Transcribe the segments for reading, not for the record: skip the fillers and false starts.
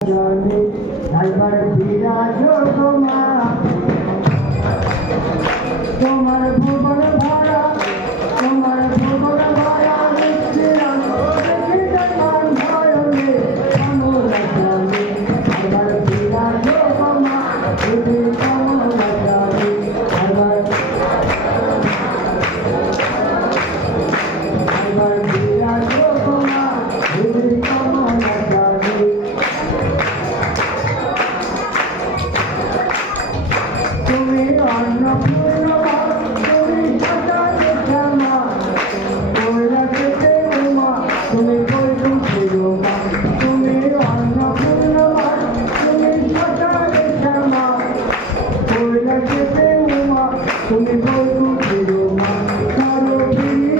একবার বিরাজ তোমার ভুবন ভরা তোমার ভুবন ভরা নিশ্চিরাম মান ভয়নে কমলাকালী একবার বিরাজ মা দেবী কমলাকালী একবার বিরাজ মা দেবী কমলাকালী তুমি অন্নপূর্ণা তুমি সদালে শ্যামা কৈলাসেতে উমা তুমি বৈকুণ্ঠের মা তুমি অন্নপূর্ণা তুমি সদালে শ্যামা কৈলাসেতে উমা তুমি বৈকুণ্ঠের মা ধরো ফিরি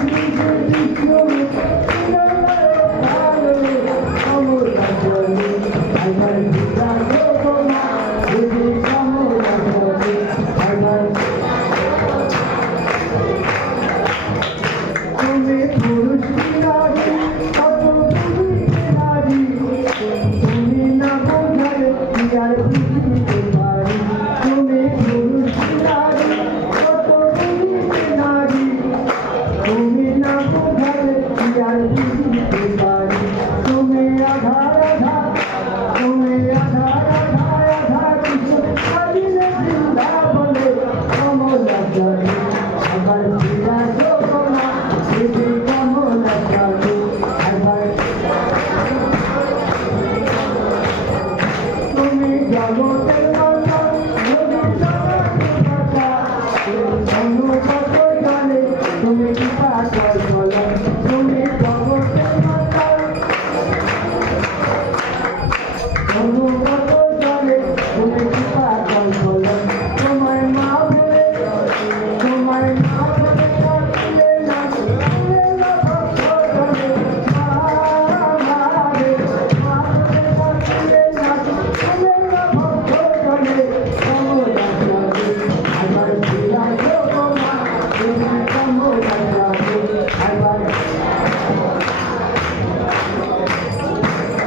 কৃষ্ণ কমলাকালী একবার বিরাজ তুমি পুরুষ নারী কত পুরুষ নারী তুমি না বোঝালে কি আর বুঝতে পারি তুমি পুরুষ নারী কত পুরুষ নারী তুমি না বোঝালে কি আর বুঝতে পারি তুমি আধার আধার তুমি আধার আধার আধার কালিলে বৃন্দাবনে কমলাকালী আবার বিরাজ মা দেবী কমলাকালী একবার তুমি জগতের মাতা অনুগত জানে তুমি কৃপা কল্পনা তুমি জগতের মাতা অনুগত জানে তুমি কৃপা কল্পনা তোমার মা বলে তোমার মা বলে কাঁদিলে না কাঁদিলে না ভক্ত জানে মা রে মা বলে কাঁদিলে না কাঁদিলে না ভক্ত জানে কমলাকালী একবার বিরাজ মা দেবী কমলাকালী একবার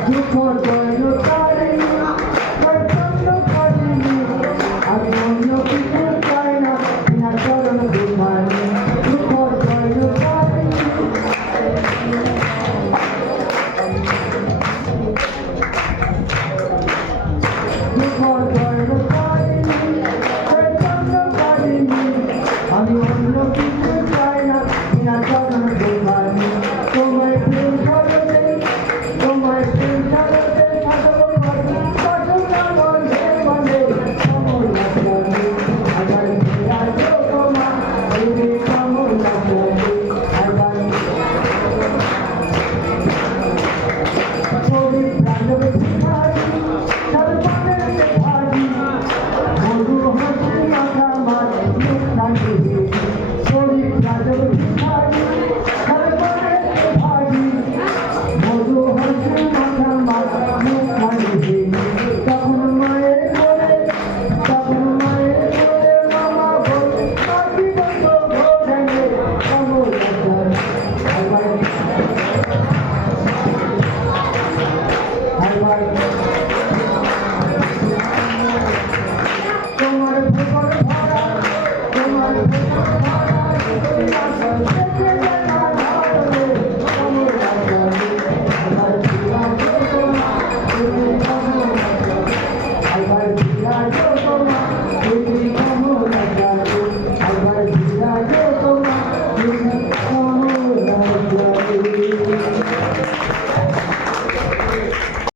দুঃখ দৈন্যতা